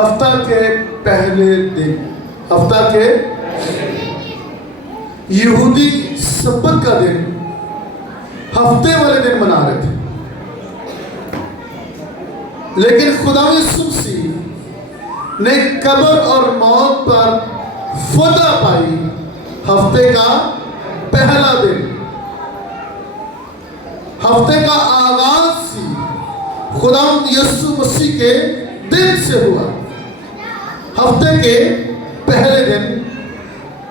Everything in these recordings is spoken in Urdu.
ہفتہ کے پہلے دن، ہفتہ کے یہودی سبت کا دن، ہفتے والے دن منا رہے تھے، لیکن خدا یسوع مسیح نے قبر اور موت پر فتح پائی ہفتے کا پہلا دن۔ ہفتے کا آغاز ہی خدا یسوع مسیح کے دن سے ہوا۔ ہفتے کے پہلے دن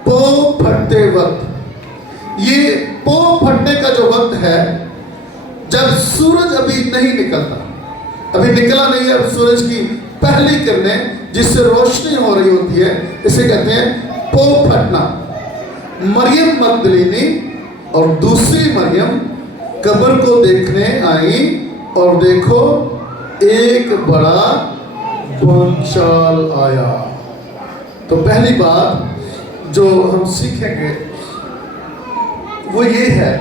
پو پھٹتے وقت، یہ پو پھٹنے کا جو وقت ہے جب سورج ابھی نہیں نکلتا، ابھی نکلا نہیں ہے، اب سورج کی پہلی کرنیں جس سے روشنی ہو رہی ہوتی ہے، اسے کہتے ہیں پو پھٹنا۔ مریم مگدلینی اور دوسری مریم قبر کو دیکھنے آئیں اور دیکھو ایک بڑا بھونچال آیا۔ تو پہلی بات جو ہم سیکھیں گے وہ یہ ہے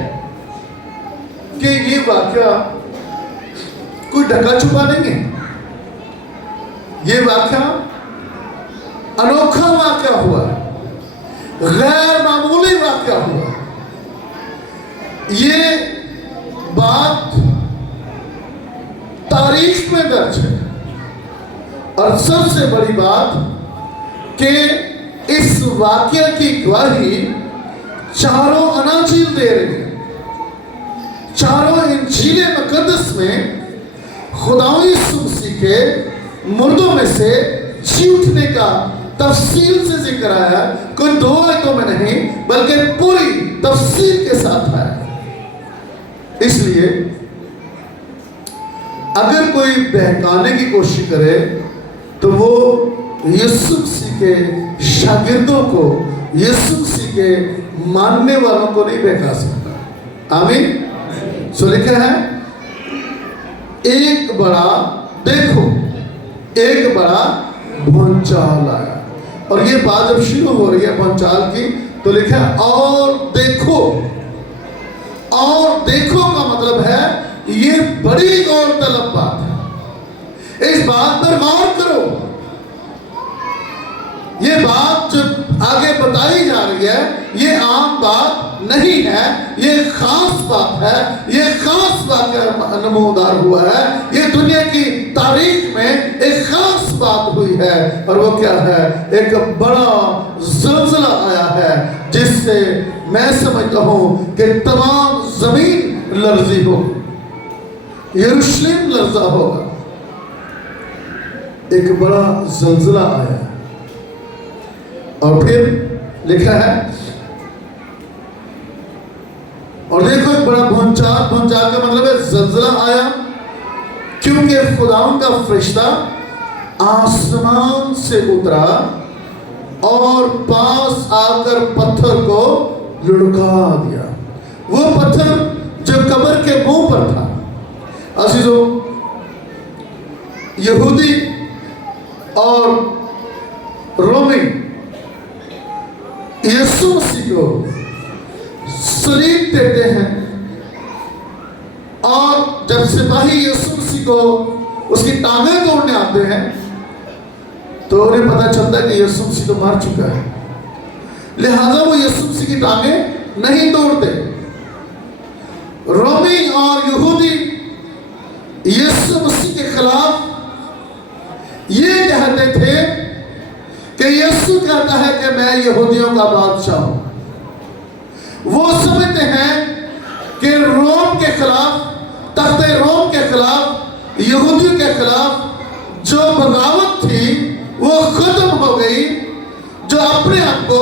کہ یہ واقعہ کوئی ڈھکا چھپا نہیں ہے، یہ واقعہ انوکھا واقعہ ہوا، غیر معمولی واقعہ ہوا۔ یہ بات تاریخ میں درج ہے، اور سب سے بڑی بات کہ اس واقعہ کی گواہی چاروں اناجیل دے رہے ہیں۔ چاروں انجیل مقدس میں خدا یسوع مسیح کے مردوں میں سے جی اٹھنے کا تفصیل سے ذکر آیا، کوئی دو آیتوں میں نہیں بلکہ پوری تفصیل کے ساتھ آیا۔ اس لیے اگر کوئی بہکانے کی کوشش کرے تو وہ یسوع مسیح کے شاگردوں کو، یسوع مسیح کے ماننے والوں کو نہیں بہکا سکتا۔ آمین۔ سو لکھا ہے ایک بڑا، دیکھو ایک بڑا بھونچال آیا، اور یہ بات جب شروع ہو رہی ہے بھونچال کی تو لکھا ہے اور دیکھو۔ اور دیکھو کا مطلب ہے یہ بڑی غور طلب بات ہے، اس بات پر غور کرو۔ یہ بات جو آگے بتائی جا رہی ہے یہ عام بات نہیں ہے، یہ خاص بات ہے، یہ خاص واقعہ نمودار ہوا ہے، یہ دنیا کی تاریخ میں ایک خاص بات ہوئی ہے، اور وہ کیا ہے؟ ایک بڑا زلزلہ آیا ہے جس سے میں سمجھتا ہوں کہ تمام زمین لرزی ہو، یروشلم لرزا ہوگا۔ ایک بڑا زلزلہ آیا ہے، اور پھر لکھا ہے اور دیکھو ایک بڑا بھونچال۔ بھونچال کا مطلب ہے زلزلہ آیا، کیونکہ خداوند کا فرشتہ آسمان سے اترا اور پاس آ کر پتھر کو لڑکا دیا۔ وہ پتھر جو قبر کے منہ پر تھا۔ عزیزو، یہودی اور رومی یسوع مسیح کو صلیب دیتے ہیں، اور جب سپاہی یسوع مسیح کو اس کی ٹانگیں توڑنے آتے ہیں تو انہیں پتہ چلتا ہے کہ یسوع مسیح تو مر چکا ہے، لہذا وہ یسوع مسیح کی ٹانگیں نہیں توڑتے۔ رومی اور یہودی یسوع مسیح کے خلاف یہ کہتے تھے کہ یسوع کہتا ہے کہ میں یہودیوں کا بادشاہ ہوں۔ وہ سمجھتے ہیں کہ روم کے خلاف، تخت روم کے خلاف، یہودیوں کے خلاف جو بغاوت تھی وہ ختم ہو گئی۔ جو اپنے آپ کو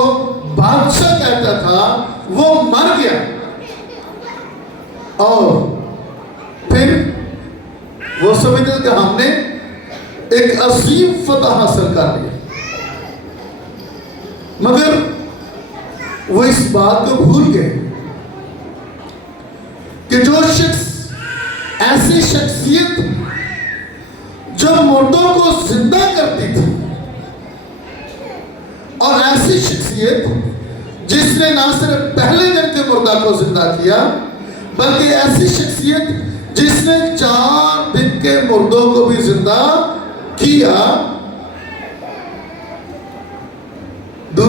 بادشاہ کہتا تھا وہ مر گیا، اور پھر وہ سمجھتے ہیں کہ ہم نے ایک عظیم فتح حاصل کر لیا، مگر وہ اس بات کو بھول گئے کہ جو شخص، ایسی شخصیت جو مردوں کو زندہ کرتی تھی، اور ایسی شخصیت جس نے نہ صرف پہلے دن کے مردہ کو زندہ کیا بلکہ ایسی شخصیت جس نے 4 دن کے مردوں کو بھی زندہ کیا،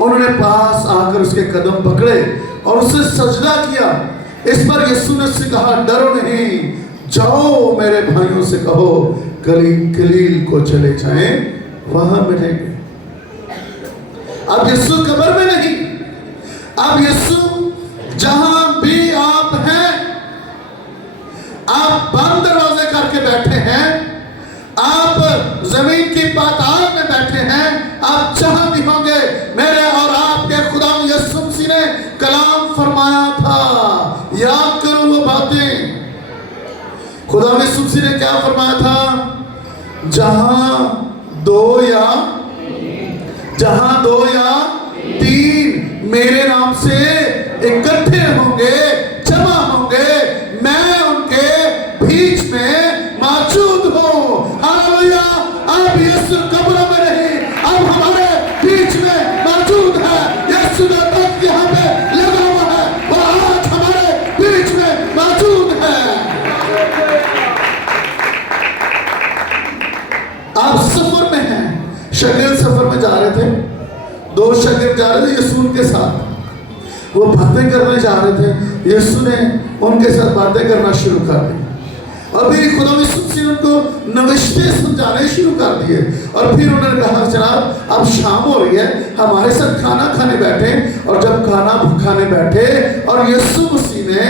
انہوں نے پاس آکر اس کے قدم پکڑے اور اسے سجدہ کیا۔ اس پر یسوع نے اس سے کہا ڈرو نہیں، جاؤ میرے بھائیوں سے کہو گلیل کو چلے جائیں، وہاں ملیں گے۔ اب یسوع قبر میں نہیں، اب یسوع جہاں بھی آپ ہیں، آپ بند دروازے کر کے بیٹھے ہیں، آپ زمین کی پاتال میں بیٹھے ہیں، آپ جہاں بھی ہوں گے میرے اور آپ کے خدا یسوع مسیح نے کلام فرمایا تھا، یاد کرو وہ باتیں۔ خدا یسوع مسیح نے کیا فرمایا تھا؟ جہاں دو یا تین میرے نام سے اکٹھے ہوں گے، جمع ہوں گے، میں ان کے بیچ میں موجود ہوں۔ ہاللویا! اب یسوع قبروں میں نہیں، اب ہمارے بیچ میں موجود ہے۔ یسوع کا تخت یہاں پہ لگا ہوا ہے، وہ آج ہمارے بیچ میں موجود ہے۔ آپ سفر میں ہیں، شاگرد سفر میں جا رہے تھے، دو شاگرد جا رہے تھے یسوع کے ساتھ، وہ باتیں کرنے جا رہے تھے، یسوع نے ان کے ساتھ باتیں کرنا شروع کر دی، اور پھر خدا یسوع نے ان کو نوشتے سمجھانے شروع کر دیے، اور پھر انہوں نے کہا جناب اب شام ہو رہی ہے، ہمارے ساتھ کھانا کھانے بیٹھے، اور جب کھانا کھانے بیٹھے اور یسوع مسیح نے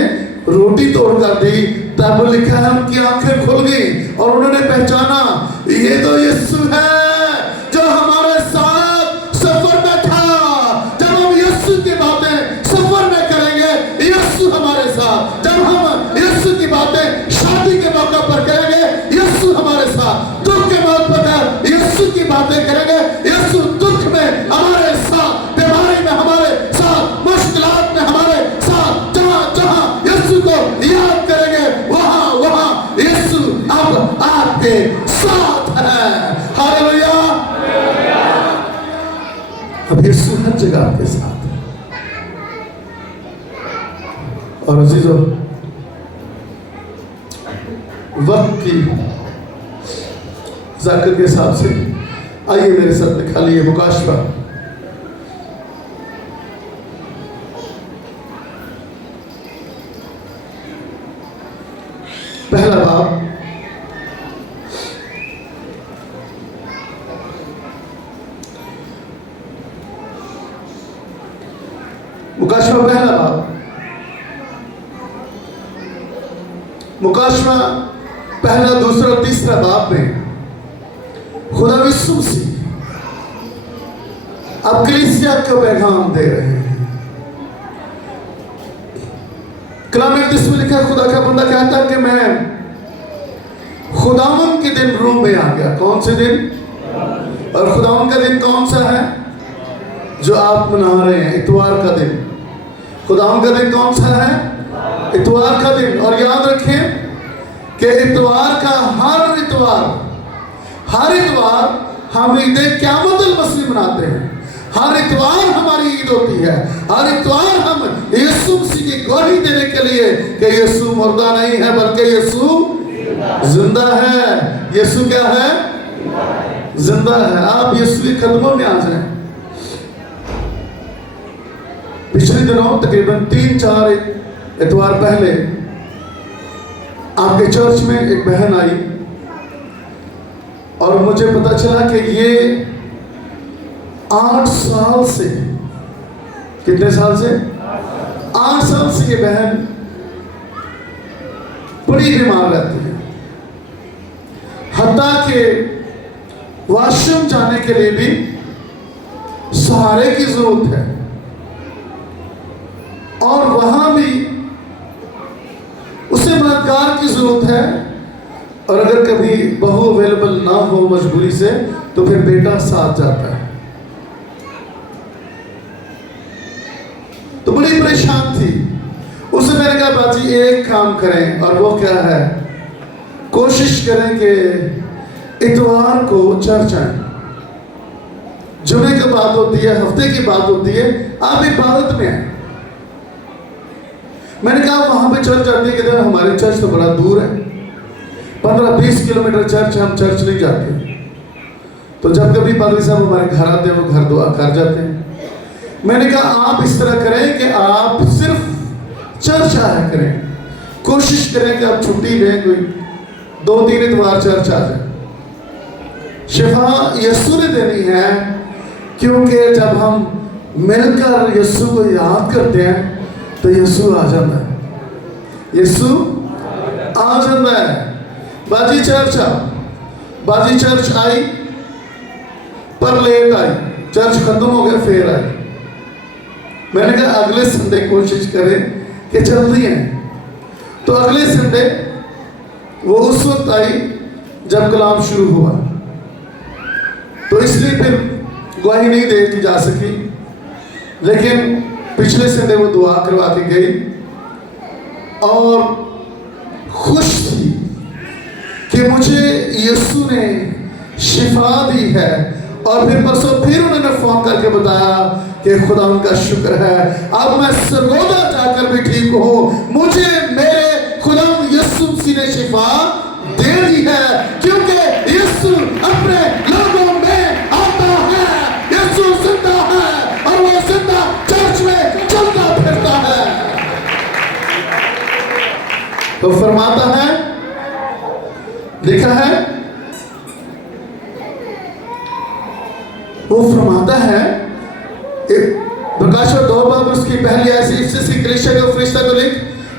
روٹی توڑ کر دی، تب لکھا ہے ان کی آنکھیں کھل گئی اور انہوں نے پہچانا یہ تو یسوع ہے جو ہمارے ساتھ سفر میں تھا۔ جب ہم یسوع کی باتیں سفر میں کریں گے، یسوع ہمارے ساتھ، جب ہم یسوع کی باتیں شادی کے موقع پر کریں گے، یسوع ہمارے ساتھ، دکھ کے موقع پر یسوع کی باتیں کریں گے، یسوع دکھ میں ہمارے ساتھ، بیماری میں ہمارے ساتھ، مشکلات میں ہمارے ساتھ، جہاں جہاں یسوع کو یاد کریں گے وہاں وہاں یسوع اب آپ کے ساتھ ہے۔ ہاللویا! اب یسوع ہر جگہ آپ کے ساتھ ہے۔ اور عزیزو، وقت کی ذاکر کے حساب سے آئیے میرے ساتھ لکھا لیے مکاشفہ پہلا باب، مکاشفہ پہلا باب، مکاشفہ پہلا، دوسرا اور تیسرا باب میں خدا یسوع مسیح اب کلیسیا کو پیغام دے رہے ہیں۔ کلام اقدس میں لکھا ہے، خدا کا بندہ کہتا ہے کہ میں خداوند کے دن روح میں آ گیا۔ کون سے دن؟ اور خداوند کا دن کون سا ہے جو آپ منا رہے ہیں؟ اتوار کا دن۔ خداوند کا دن کون سا ہے؟ اتوار کا دن۔ اور یاد رکھیں کہ اتوار کا ہر اتوار ہم عید قیامت المسیح مناتے ہیں۔ ہر اتوار ہماری عید ہوتی ہے۔ ہر اتوار ہم یسوع مسیح کی گواہی دینے کے لیے کہ یسوع مردہ نہیں ہے بلکہ یسوع زندہ ہے۔ یسوع کیا ہے؟ زندہ ہے۔ آپ یسوع کے قدموں میں آ جائیں۔ پچھلے دنوں تقریباً 3-4 اتوار پہلے آپ کے چرچ میں ایک بہن آئی اور مجھے پتا چلا کہ یہ 8 سال سے، کتنے سال سے؟ 8 سال سے یہ بہن بڑی بیمار رہتی ہے، حتیٰ کہ واش روم جانے کے لیے بھی سہارے کی ضرورت ہے، اور وہاں بھی اسے مددگار کی ضرورت ہے، اور اگر کبھی بہو اویلیبل نہ ہو مجبوری سے تو پھر بیٹا ساتھ جاتا ہے۔ تو بڑی پریشان تھی۔ اسے میں نے کہا باجی ایک کام کریں، اور وہ کیا ہے؟ کوشش کریں کہ اتوار کو چرچ آئیں۔ جمعے کی بات ہوتی ہے، ہفتے کی بات ہوتی ہے، آپ عبادت میں آئیں۔ میں نے کہا وہاں پہ چرچ آتی ہے کہ ہمارے چرچ تو بڑا دور ہے، 15-20 کلومیٹر چرچ، ہم چرچ نہیں جاتے۔ تو جب کبھی پادری صاحب ہمارے گھر آتے ہیں، وہ گھر دعا کر جاتے ہیں۔ میں نے کہا آپ اس طرح کریں کہ آپ صرف چرچ آیا کریں، کوشش کریں کہ آپ چھٹی لیں، کوئی 2-3 اتوار چرچ آ جائیں۔ شفا یسوع نے دینی ہے، کیونکہ جب ہم مل کر یسوع کو یاد کرتے ہیں تو یسوع آ جاتا ہے، یسوع آ جاتا ہے۔ باجی چرچ آئی پر لیٹ آئی، چرچ ختم ہو گیا پھر آئی۔ میں نے کہا اگلے سنڈے کوشش کریں کہ جلدی ہیں، تو اگلے سنڈے وہ اس وقت آئی جب کلام شروع ہوا، تو اس لیے پھر گواہی نہیں دے دی جا سکی، لیکن پچھلے سنڈے وہ دعا کروا کے گئی اور خوش تھی کہ مجھے یسوع نے شفا دی ہے۔ اور پھر پرسوں پھر انہوں نے فون کر کے بتایا کہ خدا ان کا شکر ہے، اب میں سرگودا جا کر بھی ٹھیک ہوں، مجھے میرے خدا یسوع مسیح نے شفا دے دی ہے، کیونکہ یسوع اپنے لوگوں میں آتا ہے، یسوع زندہ ہے اور وہ زندہ چرچ میں چلتا پھرتا ہے۔ تو فرماتا ہے، لکھا ہے، وہ فرماتا ہے پرکاشن 2 باب اس کی پہلی ایسی اس سے کلیسیا کے فرشتہ کو لکھ،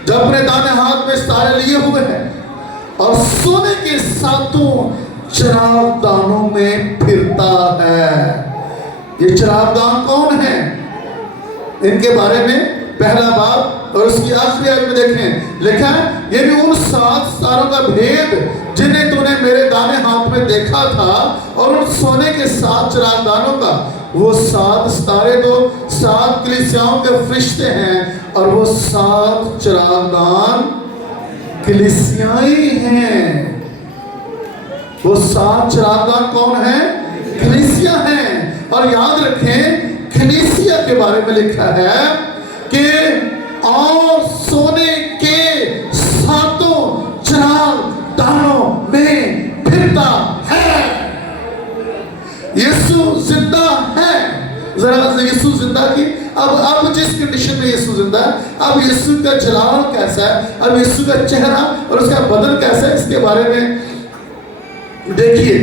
جو اپنے دانے ہاتھ میں ستارے لیے ہوئے ہیں اور سونے کے 7 چراغ دانوں میں پھرتا ہے۔ یہ چراغ دان کون ہیں؟ ان کے بارے میں پہلا باب اور اس کی آخری آیت میں دیکھیں، لکھا ہے، یہ بھی ان 7 ستاروں کا بھید جنہیں تو نے میرے دانے ہاتھ میں دیکھا تھا، اور ان سونے کے 7 چراغ دانوں کا، وہ 7 ستارے تو 7 کلیسیاؤں کے فرشتے ہیں، اور وہ 7 چراغ دان کلیسیائی ہیں۔ وہ 7 چراغ دان کون ہیں؟ کلیسیا ہیں۔ اور یاد رکھیں کلیسیا کے بارے میں لکھا ہے کہ اور سونے کے 7 چراغ دانوں میں پھرتا ہے۔ یسوع زندہ ہے۔ ذرا یسوع زندہ کی اب جس کنڈیشن میں یسوع زندہ ہے، اب یسوع کا جلال کیسا ہے، اب یسوع کا چہرہ اور اس کا بدن کیسا ہے، اس کے بارے میں دیکھیے۔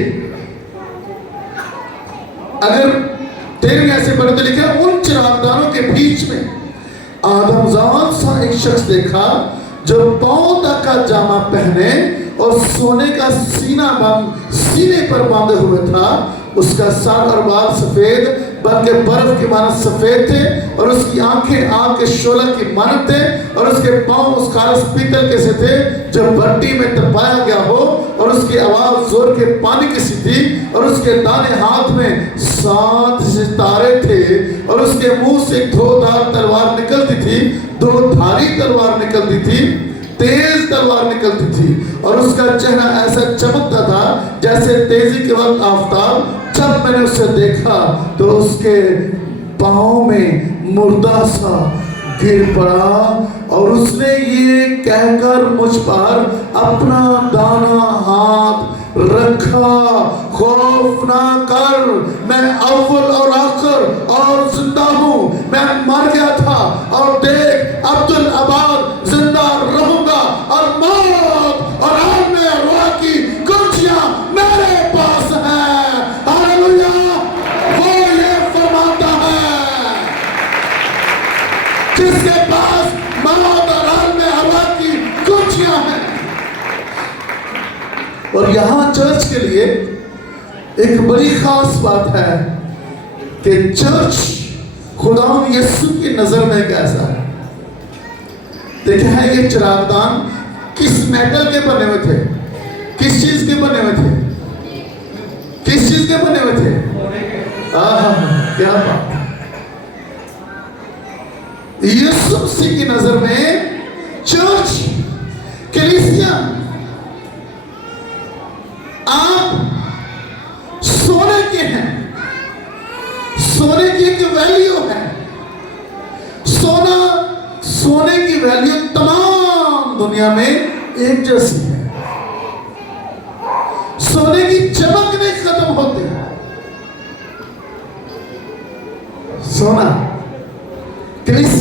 اگر 13 ایسے پڑھے تو لکھا، ان چراغ دانوں کے بیچ میں آدم زاد سا ایک شخص دیکھا جو پاؤں تک کا جامہ پہنے اور سونے کا سینے پر باندھے ہوئے تھا، اس کا سر اور بال سفید بلکہ برف کی مانند سفید تھے، اور اس کی آنکھیں آگ کے شعلہ کی مانند تھے، اور اس کے پاؤں اس خالص پیتل کے سے تھے جو بھٹی میں تپایا گیا ہو، اور اس کی آواز زور کے پانی کی سی تھی، اور اس کے دانے ہاتھ میں 7 ستارے تھے، اور اس کے منہ سے 2 دھار تلوار نکلتی تھی، 2 دھاری تلوار نکلتی تھی، تیز تلوار نکلتی تھی، اور اس کا چہرہ ایسا چمکتا تھا جیسے تیزی کے وقت آفتاب۔ جب میں نے اسے دیکھا تو اس کے پاؤں میں مردہ سا گر پڑا، اور اس نے یہ کہہ کر مجھ پر اپنا دانا ہاتھ رکھا، خوف نہ کر، میں اول اور آخر اور زندہ ہوں، میں مر گیا تھا اور دیکھ عبدالآباد زندہ رہوں گا، اور موت اور عالم ارواح کی کرسیاں میرے پاس ہیں۔ ہاللویا! وہ یہ فرماتا ہے جس کے پاس موت اور عالم ارواح کی کرسیاں ہیں۔ اور یہاں چرچ کے لیے ایک بڑی خاص بات ہے کہ چرچ خداوند یسوع کی نظر میں کیسا ہے۔ دیکھیں ہے یہ چراغ دان کس میٹل کے بنے ہوئے تھے، کس چیز کے بنے ہوئے تھے، کس چیز کے بنے ہوئے تھے؟ کیا بات ہے! یسوع مسیح کی نظر میں چرچ، کلیسیا، آپ سونے کے ہیں، سونے کی ایک ویلیو ہے۔ سونے کی ویلیو تمام دنیا میں ایک جیسی ہے۔ سونے کی چمک نہیں ختم ہوتی۔ سونا